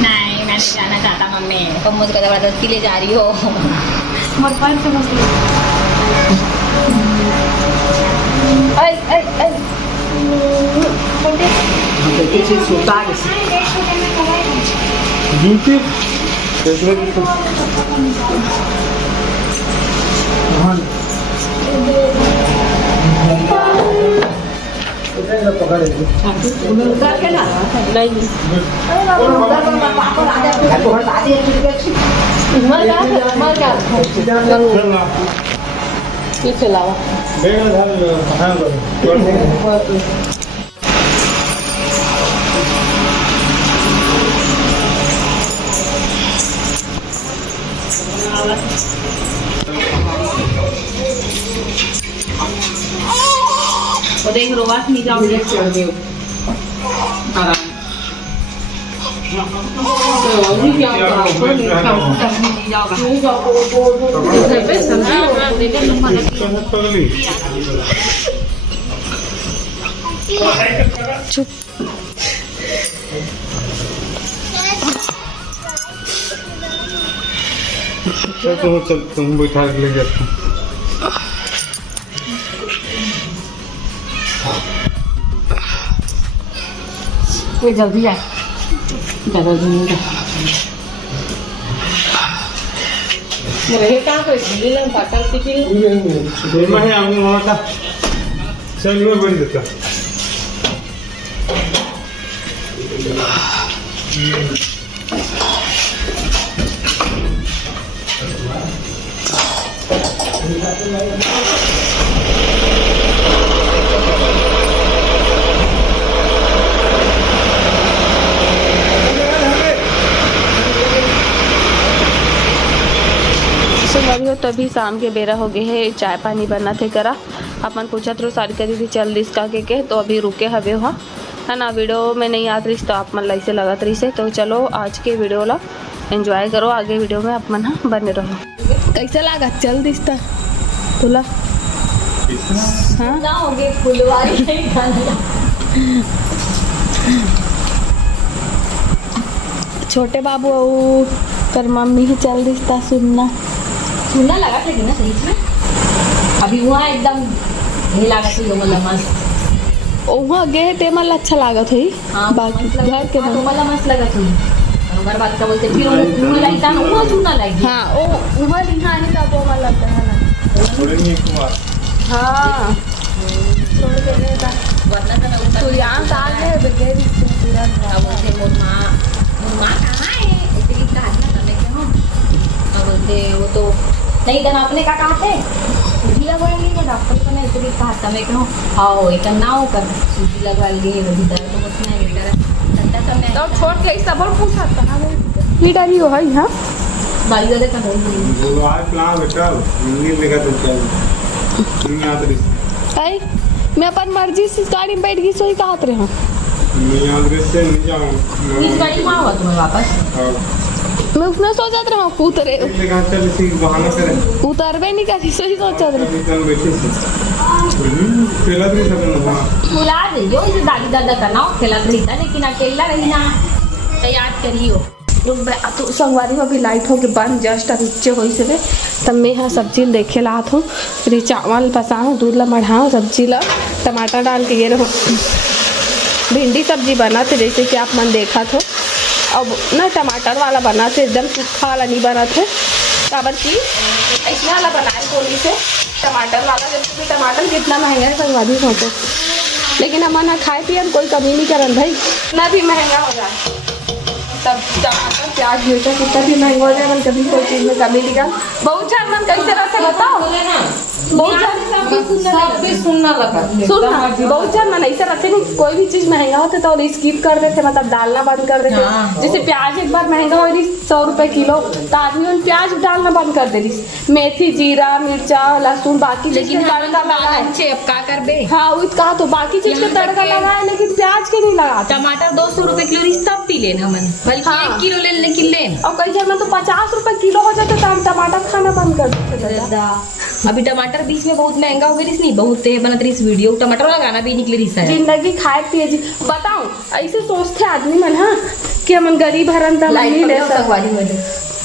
नहीं मैं नहीं जाना चाहता मम्मी, तुम मुझको जबरदस्ती ले जा रही हो। वो देख रोवास नहीं जाओगे चुप चल तुम बैठा के ले जाते कोई जल्दी आए, ज़्यादा नहीं है। मेरे कहाँ कोई नीलम पाटल टिकल मैं है आपने वहाँ का चल मैं बन देता। संगवारी हो। तभी शाम के बेरा हो गए है, चाय पानी बना थे करा। अपन पूछा तो सारी करी थी चल दिस का के तो अभी रुके हवे वहाँ है ना। वीडियो में नहीं याद रही तो आप मन लाई से लगत रही से। तो चलो आज के वीडियो ला एंजॉय करो, आगे वीडियो में आप मन बने रहो। कैसे लगा चल दिस तुला? हाँ ना हो गए फुलवारी नहीं खाना। छोटे बाबू कर मम्मी ही चल दिसता सुनना लगा था कि ना सही में अभी वहाँ एकदम नहीं लगा थी मतलब मस्त। वहाँ गए ते मन अच्छा लागत हुई। हाँ बाकी घर के तो मतलब मस्त लगा थी। हर बात का बोलते फिर वो लाइटा ना वहाँ सुनना लगी। हाँ ओ वहाँ लिखा नहीं था वो मन लगता है ना। छोड़ेंगे एक बार। हाँ छोड़ देने का वरना तो तो यहाँ साल है बगैर इसके पूरा अब बोलते मोर माँ कहाँ है इतनी कहा ना करने के हम। अब बोलते वो तो नहीं देना अपने का कहा थे सूजी लगवाएंगे वो डॉक्टर को ना इतनी कहा था मैं कहूँ हाँ एकदम ना हो कर सूजी लगवा लिए वो दर्द तो कुछ नहीं ठंडा समय तो छोड़ के सब और पूछा था ही डरी हो है यहाँ बाली वाले का नहीं वो आज प्लान बेटा नहीं लेगा तो चल नहीं याद रही। आई मैं अपन मर्जी से गाड़ी में बैठ गई सोई कहात रहे मैं याद से नहीं जाऊँ इस गाड़ी में आओ तुम्हें वापस मैं उसने सोचा रहा हूँ उतरे इसलिए कहा चल इसी बहाना करें उतरबे नहीं करी सही सोचा रहे अभी कल बैठे थे केला भी सब ना बुला दे जो इसे दादी दादा करना हो खेला रही था लेकिन अकेला रही ना तैयार करियो तो संगवारी में भी लाइट हो के बंद जस्ट अब नीचे हो से तब मैं यहाँ सब्जी देखे ला हूँ फिर चावल पसाऊँ दूध ला मढ़ाऊँ सब्जी ला टमाटर डाल के ये रहो भिंडी सब्जी बना थे जैसे कि आप मन देखा था अब ना टमाटर वाला बना थे एकदम सूखा वाला नहीं बना थे काबर की ऐसा वाला बनाए गोली से टमाटर वाला जैसे कि टमाटर कितना महंगा है संगवारी सोचो लेकिन हमारा खाए पिए कोई कमी नहीं करन भाई ना भी महंगा हो जाए तब टमाटर प्याज मिर्चा कितना भी महंगा हो जाए मन कभी कोई चीज़ में कमी नहीं कर बहुत चार मन कैसे रहते बताओ सुनना लगा सुन बहुत चार मन ऐसे रहते नहीं कोई भी चीज़ महंगा होते तो स्किप कर देते मतलब डालना बंद कर देते जैसे प्याज एक बार महंगा हो रही 100 रुपए किलो तो आदमी उन प्याज डालना बंद कर दे रही मेथी जीरा मिर्चा लहसुन बाकी लेकिन तड़का लगाए अब का कर बे हाँ वो कहा तो बाकी चीज का तड़का लगाए लेकिन प्याज के नहीं लगा टमाटर 200 रुपए किलो रही सब पी लेना मन बल्कि हाँ। 1 किलो ले लेकिन लेन और कई जगह तो 50 रुपए किलो हो जाते तो हम टमाटर खाना बंद कर देते अभी टमाटर बीच में बहुत महंगा हो गई नहीं बहुत बनत रही इस वीडियो टमाटर वाला गाना भी निकले रही है जिंदगी खाए पिए जी बताओ ऐसे सोचते आदमी मन हाँ कि हम गरीब हरन तो नहीं ले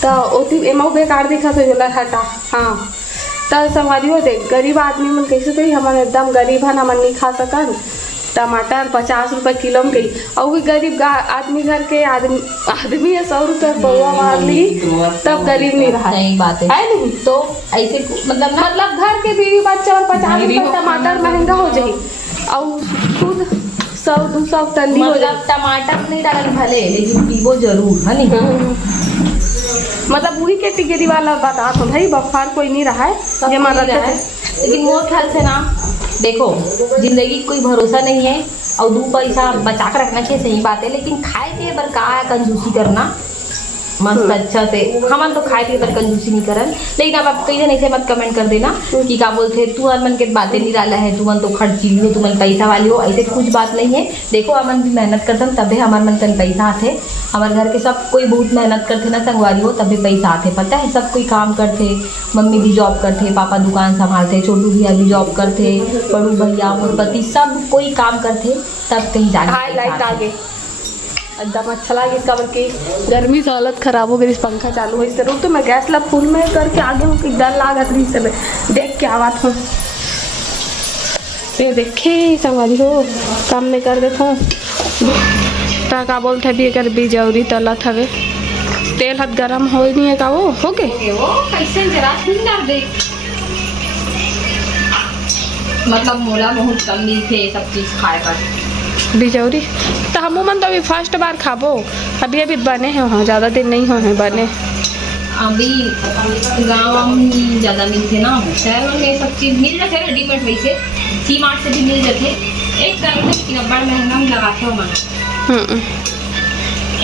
तो ओती एमा बेकार दिखा तो बोला हटा हाँ तो संवारी हो देख गरीब आदमी मन कैसे कही हमन एकदम गरीब है हमन नहीं खा सकन टमाटर 50 रुपए किलो में गई और भी गरीब आदमी घर के आदमी है 100 रुपए पौवा मार ली तब गरीब नहीं रहा सही बात है नहीं तो ऐसे मतलब घर के बीवी बच्चे और 50 रुपए टमाटर महंगा हो जाए और खुद 100-200 तली हो जाए टमाटर नहीं डाल भले लेकिन पीबो जरूर है नहीं मतलब वही कैटेगरी वाला बता तो भाई बफार कोई नहीं रहा है ये मान रहा है लेकिन वो ख्याल से ना देखो जिंदगी कोई भरोसा नहीं है और 2 पैसा बचा कर रखना चाहिए सही बात है लेकिन खाए पिए पर का है कंजूसी करना मस्त अच्छा से हम तो खाए पिए पर कंजूसी नहीं करन लेकिन अब आप कई जन ऐसे मत कमेंट कर देना कि क्या बोलते तू अमन के बातें नहीं डाला है तू मन तो खर्चीली हो तू मन पैसा वाली हो ऐसे कुछ बात नहीं है देखो अमन भी मेहनत करतन तबे हमार मन कन पैसा आते हमारे घर के सब कोई बहुत मेहनत करते ना संगवारी हो तभी पैसा आते पता है सब कोई काम करते मम्मी भी जॉब करते पापा दुकान संभालते छोटू भैया भी जॉब करते बड़ू भैया मोर पति सब कोई काम करते तब कहीं लाइट आगे एकदम अच्छा लगे कबर की गर्मी से हालत खराब हो गई पंखा चालू है इस तरह तो मैं गैस ला फुल में करके आगे हूँ कि डर लागत रही सब देख के आवाज हूँ ये देखे संभाली हो काम नहीं कर देता हूँ का बोलते भी अगर बिजौरी तलत हवे तेल हाथ गरम हो नहीं है का वो हो गए वो कैसे जरा ना दे मतलब मोला बहुत कम मिलते सब चीज खाए पर बिजौरी तो हम मन तो अभी फर्स्ट बार खाबो अभी अभी बने हैं वहाँ ज़्यादा दिन नहीं हुए हैं बने अभी गाँव में ज़्यादा मिलते ना शहर में सब चीज़ मिल जाते रेडीमेड वैसे सी मार्ट से भी मिल जाते एक तरह से लेकिन बड़ा महंगा में लगाते हो मन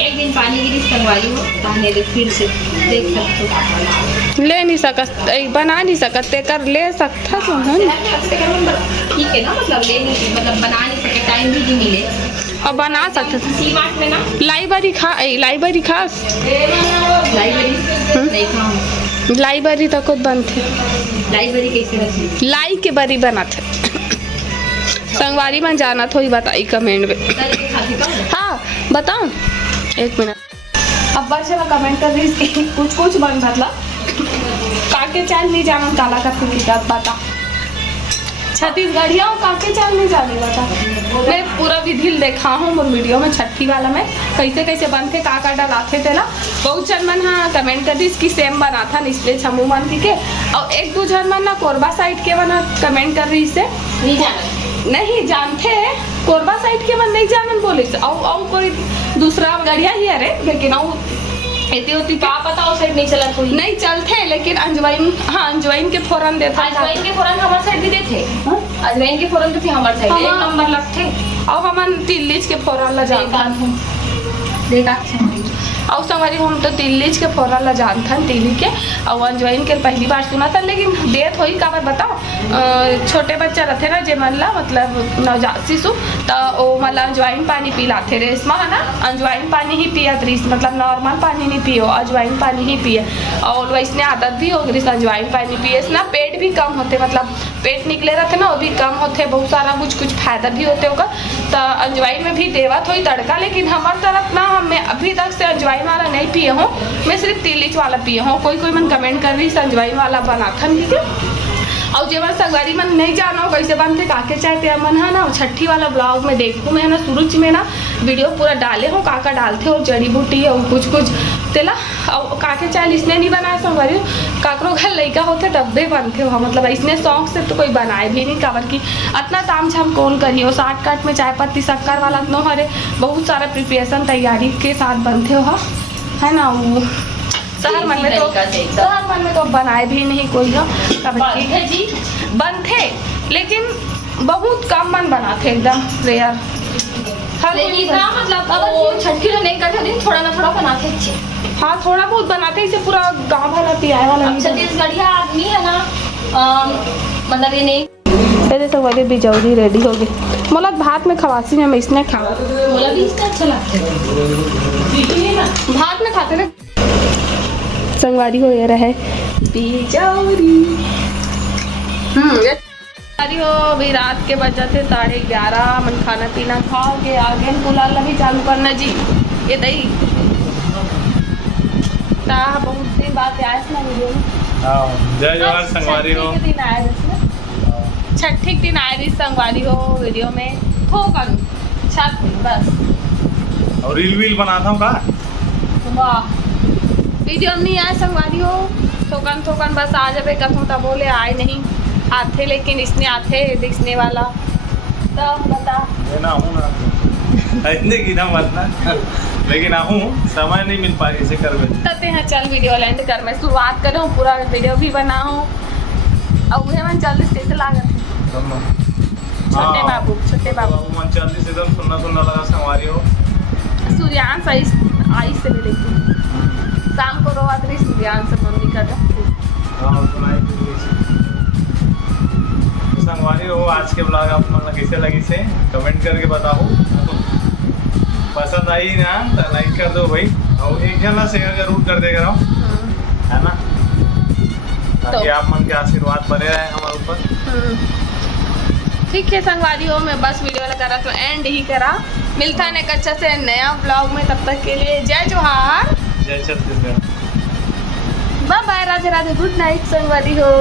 एक दिन पानी गिरी संगवारी हो पहले फिर से देख सकते हो ले नहीं सकत बना नहीं सकते कर ले सकता तो है ठीक है ना मतलब ले नहीं मतलब बना नहीं सके टाइम भी नहीं मिले और बना सकते सी मार्ट में ना लाइब्रेरी खास लाइब्रेरी नहीं खाऊं लाइब्रेरी तो खुद बनते लाइब्रेरी कैसे रखी लाई के बरी बनाते संगवारी में जाना थोड़ी बताई कमेंट में हाँ बताओ 1 मिनट अब बच्चे मैं कमेंट कर रही कुछ बन मतलब काके चाल नहीं जाना काला का बता छत्तीसगढ़िया काके चाल नहीं जाने बता मैं पूरा विधि देखा हूँ मोर वीडियो में छठी वाला में कैसे कैसे बनते का डलाते थे ना बहुत जन मन हाँ कमेंट कर दी इसकी सेम बना था इसलिए छमू मन के और 1-2 जन मन ना कोरबा साइड के बना कमेंट कर रही से नहीं जानते कोरबा साइड के मन नहीं जानन बोले और कोई दूसरा गढ़िया ही अरे लेकिन एती होती क्या पता उस साइड नहीं चला कोई नहीं चलते लेकिन अंजवाइन के फोरन देता अजवाइन के फोरन हमारे साइड भी देते अजवाइन के फोरन तो थे हमारे साइड 1 नंबर लगते और हमन तिल्लीज के फोरन ला जाता देखा और संगवारी हम तो तिल्लीज के फोरा ला जानथन तिली के और अजवाइन के पहली बार सुना था, लेकिन देत होई का बार बताओ। छोटे बच्चा रहते ना जे मन ला मतलब नवजात शिशु तो वो मतलब अजवाइन पानी पिलाते रेशमा है ना, अजवाइन पानी ही पिया त्रिस, मतलब नॉर्मल पानी नहीं पियो, अजवाइन पानी ही पिए। और वैसने आदत भी हो गई अजवाइन पानी पिए से ना पेट भी कम होते, मतलब पेट निकले रहते ना वो भी कम होते, बहुत सारा कुछ फायदा भी होते होगा। तो अजवाइन में भी देवत हुई तड़का, लेकिन हमारे तरफ ना मैं अभी तक से अजवाइन वाला नहीं पिए हूँ, मैं सिर्फ तिलीच वाला पिए हूँ। कोई मन कमेंट कर रही अजवाइन वाला बनाथन ठीक है। और जे मन संगवारी मन नहीं जानो कैसे बनते काके चाहते हैं मन है ना, छठी वाला ब्लॉग में देखूँ मैं ना शुरू में ना वीडियो पूरा डाले हूँ काका डालते हो जड़ी बूटी और कुछ तेला और काके चाहे इसने नहीं बनाया संगवारी, काकरो घर लड़का होते तब भी बनते हो, मतलब इसने शौक से तो कोई बनाए भी नहीं काबर की इतना ताम झाम कौन करियो, साठ काट में चाय पत्ती शक्कर वाला नो हरे बहुत सारा प्रिपरेशन तैयारी के साथ बनते हो है ना। वो शहर मन में तो बनाए भी नहीं कोई हो जी बनते, लेकिन बहुत कम मन बनाते एकदम रेयर। मतलब वो छठ की नहीं करते दिन थोड़ा ना थोड़ा बनाते अच्छे। हाँ थोड़ा बहुत बनाते, इसे पूरा गाँव भला पियाए वाला छत्तीसगढ़िया आदमी है ना, मतलब ये नहीं पहले तो वाले भी जल्दी रेडी हो गई। मतलब भात में खवासी में मैं इसने खा बोला भी इससे अच्छा लगता है भात में खाते ना। संगवारी हो ये रहे बिजौरी हो अभी रात के बजे थे 11:30, मन खाना पीना खा के आगे पुलाल भी चालू करना जी ये दही बहुत दिन बाद आए ना वीडियो में। जय जवाहर संगवारी हो, छठी दिन आए रही संगवारी हो वीडियो में थोकन छठ बस और रील वील बनाता हूँ का वाह वीडियो नहीं आए संगवारी हो थोकन बस आ जाए कथों तब बोले आए नहीं आते, लेकिन इसने आते दिखने वाला तब बता ना हूँ ना इतने की ना मत ना लेकिन आहूँ समय नहीं मिल पाए इसे कर तते हैं। चल वीडियो एंड कर मैं शुरुआत करूँ पूरा वीडियो भी बनाऊँ और वह मन जल्दी से लागत छोटे बाबू मन जल्दी से एकदम सुनना लगा संगवारी हो। सूर्यांश आई से भी देखती शाम को रोआ रही सूर्यांश मम्मी का संगवारी हो। आज के ब्लॉग आप मतलब कैसे लगी से कमेंट करके बताओ, पसंद आई ना तो लाइक कर दो भाई और एक जन शेयर जरूर कर देगा है ना, ताकि आप मन के आशीर्वाद बने रहे हमारे ऊपर। ठीक है संगवारी हो मैं बस वीडियो वाला करा तो एंड ही करा, मिलता है एक अच्छा से नया ब्लॉग में, तब तक के लिए जय जोहार जय Chhattisgarh, bye bye, Radhe Radhe, good night संगवारी हो।